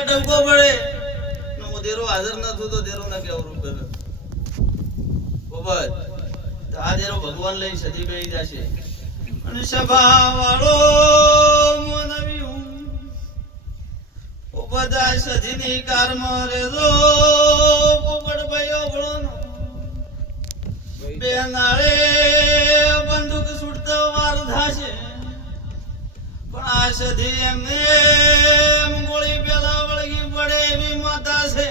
ડબકો પડે નો દેરો હાજર ન થતો તો દેરો ના કેવરું કરે બસ તો આ દેરો ભગવાન લઈ સદી બેહી જશે અને સભા વાળો મોનવી બધા સદીની કારમાં રેજો પોપટ ભાઈઓ ભણો બે નાળે બંદૂક છૂટતો વાર થાશે પણ આ સદી એમને ગોળી પેલા વળગી પડે એવી માતા છે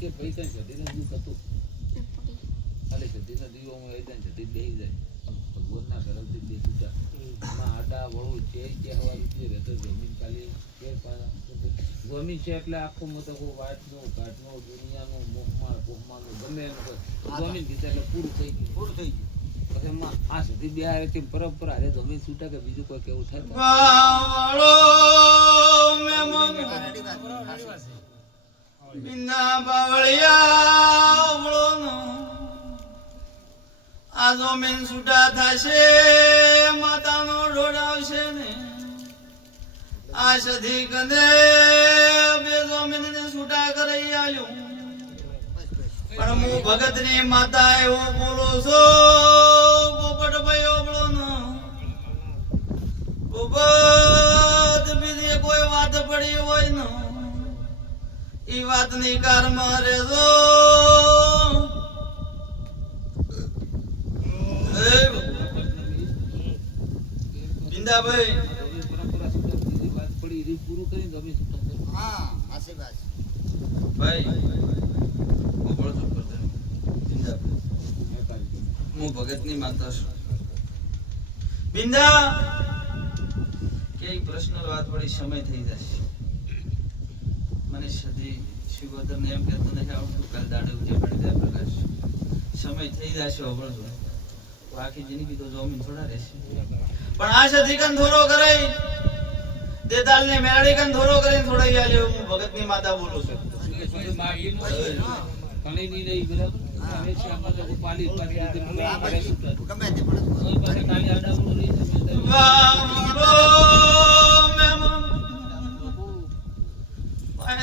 કે પૈસા જતી નથી થતું ખાલી જતી નથી હું એ જતી બેસી જાય ભગવાનના તરફથી બેસી આમાં આડા વળું છે કે હવારું છે રહેતો જમીન ખાલી જમીન છે એટલે આખું મતલબ વાટનું ઘાટનું દુનિયાનું મોહમાળ પોહમાળનું ગમે એનું જમીન કીધા એટલે પૂરું થઈ ગયું પછી એમાં આ સુધી બિહાર થી પરંપરા અરે જમીન છૂટા કે બીજું કોઈ કેવું થાય બિના બાવળિયા ઓળોનો આ જમીન છૂટા થશે માતાનો ઢોળાવશે ને આ સધી કંદે બે જમીનને છૂટા કરી આવ્યો પણ હું ભગતની માતા એવો બોલો છો પોપટ ભાઈ ઓળોનો પોપટ બીજી કોઈ વાત પડી હોય ને ઈ વાતની કારમાં રેજો બિંદાભાઈ વાત પડી રી પૂરું કરી જમીન છૂટા હા આશીર્વાદ ભાઈ હું બોલતો કરતો હું ભગતની માતા છું બિંદા કે પર્સનલ વાત પડી સમય થઈ જશે મને સદી શિવોતરને એમ કહેતો નથી આવડતું કાલ દાડે ઉજે પડી જાય પ્રકાશ સમય થઈ જશે અવળજો આખી જિંદગી તો જમીન થોડા રહેશે પણ આ સદી કન થોડો કરાઈ દેતાલ ને મેળી કન થોડો કરીને થોડાઈ આલ્યો હું ભગતની માતા બોલું છું કણી ની નહીં બરાબર હવે છે આમાં તો પાલી પાલી ગમે તે પણ કાલી આડા બોલું રહી છે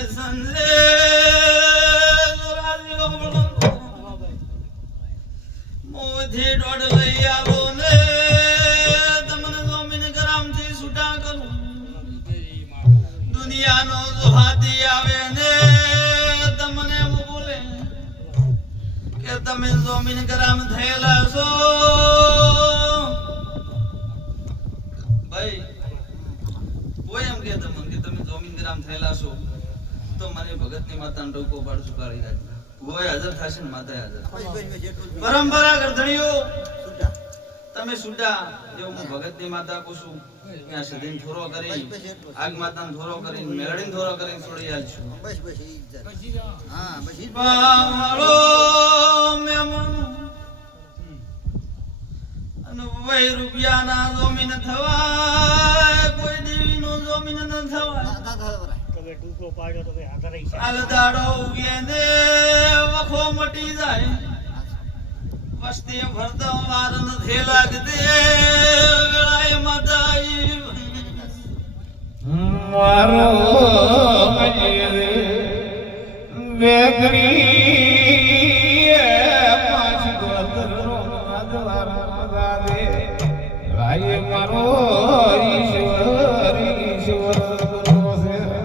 સંજે મોથી દોડ લઈ આવો ને તમને જમીન ગરમથી છૂટા કરું દુનિયાનો જો હાથી આવે ને તમને એમ બોલે કે તમે જમીન ગરમ થયેલા છો ભાઈ કોઈ એમ કે તમે જમીન ગરમ થયેલા છો તો મને ભગતની માતાનો ડોકો પાડ સુકારી રાખજો કોઈ હાજર થશે ને માતા હાજર પરંપરા ગરધણીઓ તમે સુડા જેવું હું ભગતની માતા કુશું ત્યાં સદીન થોરો કરી આગ માતાને થોરો કરી મેળડીને થોરો કરીને છોડી આલ છું બસ બસ ઈ જ હા બસ ઈ પાવાળો મેમન અને વહી રૂપિયાના જમીન થવા કોઈ દેવીનો જમીન ન થવા તમે ટૂંકો પાડ્યો તો ભાઈ આધાર આલ દાડો ઉગે ને વખો મટી જાય વસ્તી ભરતો વાર નથી લાગતી વેળાએ માતાઈ મારો બેગડી પાંચ ગોતરો મદવાર મગાવે ભાઈ મારો